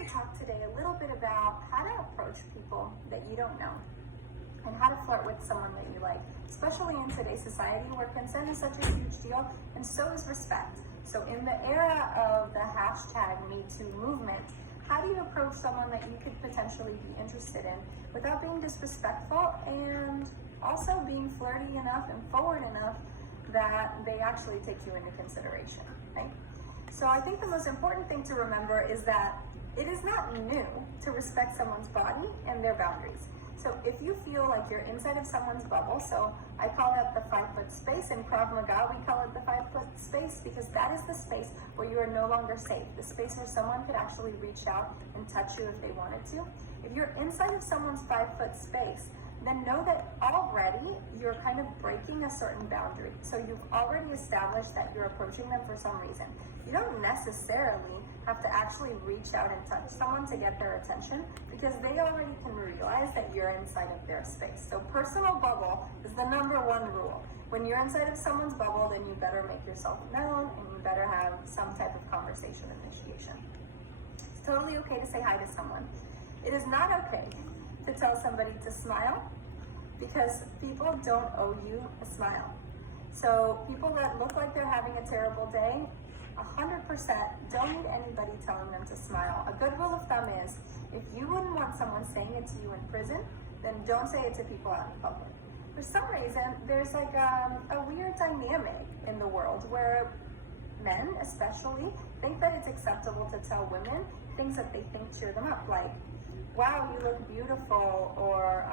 to talk today a little bit about how to approach people that you don't know and how to flirt with someone that you like, especially in today's society where consent is such a huge deal, and so is respect. So in the era of the hashtag #MeToo movement, how do you approach someone that you could potentially be interested in without being disrespectful and also being flirty enough and forward enough that they actually take you into consideration, right? So I think the most important thing to remember is that it is not new to respect someone's body and their boundaries. So if you feel like you're inside of someone's bubble, so I call that the 5-foot space. In Krav Maga, we call it the 5-foot space because that is the space where you are no longer safe, the space where someone could actually reach out and touch you if they wanted to. If you're inside of someone's 5-foot space, then know that already you're kind of breaking a certain boundary. So you've already established that you're approaching them for some reason. You don't necessarily have to actually reach out and touch someone to get their attention because they already can realize that you're inside of their space. So personal bubble is the #1 rule. When you're inside of someone's bubble, then you better make yourself known and you better have some type of conversation initiation. It's totally okay to say hi to someone. It is not okay to tell somebody to smile because people don't owe you a smile. So people that look like they're having a terrible day, 100% don't need anybody telling them to smile. A good rule of thumb is if you wouldn't want someone saying it to you in prison, then don't say it to people out in public. For some reason, there's like a weird dynamic in the world where men especially think that it's acceptable to tell women things that they think cheer them up, like, wow, you look beautiful, or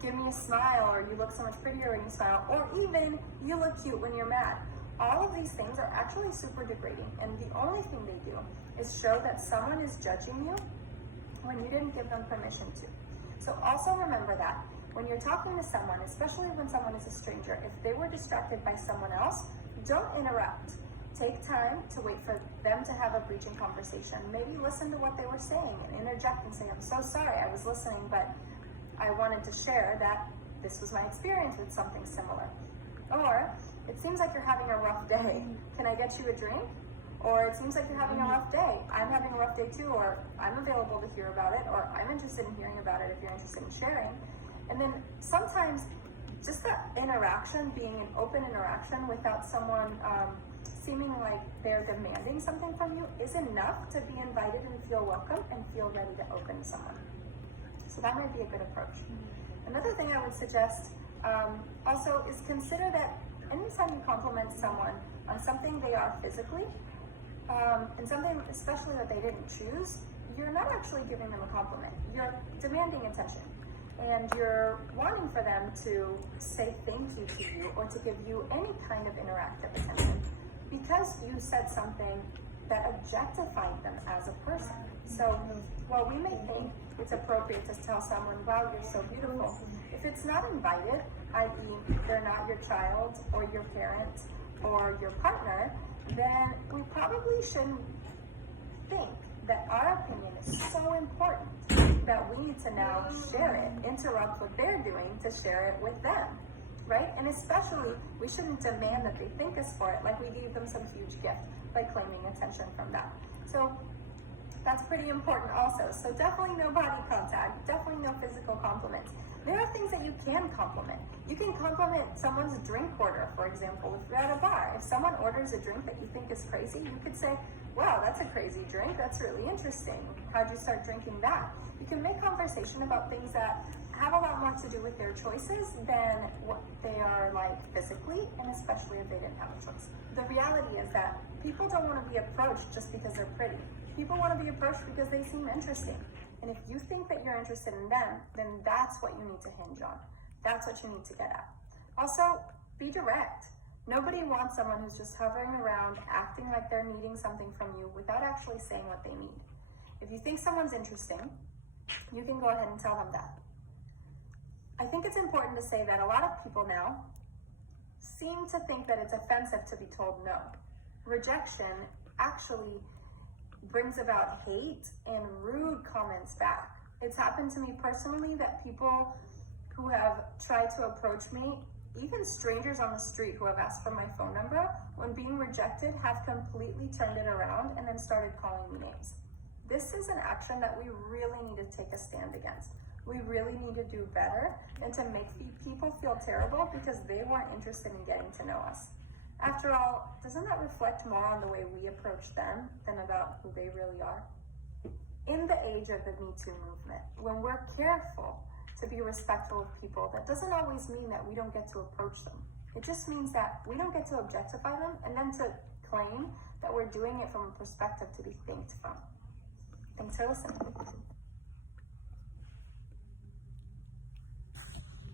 give me a smile, or you look so much prettier when you smile, or even you look cute when you're mad. All of these things are actually super degrading, and the only thing they do is show that someone is judging you when you didn't give them permission to. So also remember that when you're talking to someone, especially when someone is a stranger, if they were distracted by someone else, don't interrupt. Take time to wait for them to have a breaching conversation. Maybe listen to what they were saying and interject and say, I'm so sorry, I was listening, but I wanted to share that this was my experience with something similar. Or, it seems like you're having a rough day. Can I get you a drink? Or it seems like you're having a rough day. I'm having a rough day too, or I'm available to hear about it, or I'm interested in hearing about it if you're interested in sharing. And then sometimes just that interaction, being an open interaction without someone seeming like they're demanding something from you is enough to be invited and feel welcome and feel ready to open to someone. So that might be a good approach. Another thing I would suggest also is consider that anytime you compliment someone on something they are physically, and something especially that they didn't choose, you're not actually giving them a compliment. You're demanding attention. And you're wanting for them to say thank you to you or to give you any kind of interactive attention because you said something that objectified them as a person. So while we may think it's appropriate to tell someone, wow, you're so beautiful, if it's not invited, i.e. they're not your child or your parent or your partner, then we probably shouldn't think that our opinion is so important that we need to now share it, interrupt what they're doing to share it with them, right? And especially, we shouldn't demand that they thank us for it, like we gave them some huge gift by claiming attention from that. So that's pretty important also. So definitely no body contact, definitely no physical compliments. There are things that you can compliment. You can compliment someone's drink order, for example, if you're at a bar. If someone orders a drink that you think is crazy, you could say, wow, that's a crazy drink, that's really interesting. How'd you start drinking that? You can make conversation about things that have a lot more to do with their choices than what they are like physically, and especially if they didn't have a choice. The reality is that people don't want to be approached just because they're pretty. People want to be approached because they seem interesting. And if you think that you're interested in them, then that's what you need to hinge on. That's what you need to get at. Also, be direct. Nobody wants someone who's just hovering around, acting like they're needing something from you without actually saying what they need. If you think someone's interesting, you can go ahead and tell them that. I think it's important to say that a lot of people now seem to think that it's offensive to be told no. Rejection actually brings about hate and rude comments back. It's happened to me personally that people who have tried to approach me Even strangers on the street who have asked for my phone number, when being rejected, have completely turned it around and then started calling me names. This is an action that we really need to take a stand against. We really need to do better than to make people feel terrible because they weren't interested in getting to know us. After all, doesn't that reflect more on the way we approach them than about who they really are? In the age of the Me Too movement, when we're careful to be respectful of people, that doesn't always mean that we don't get to approach them. It just means that we don't get to objectify them and then to claim that we're doing it from a perspective to be thanked from. Thanks for listening.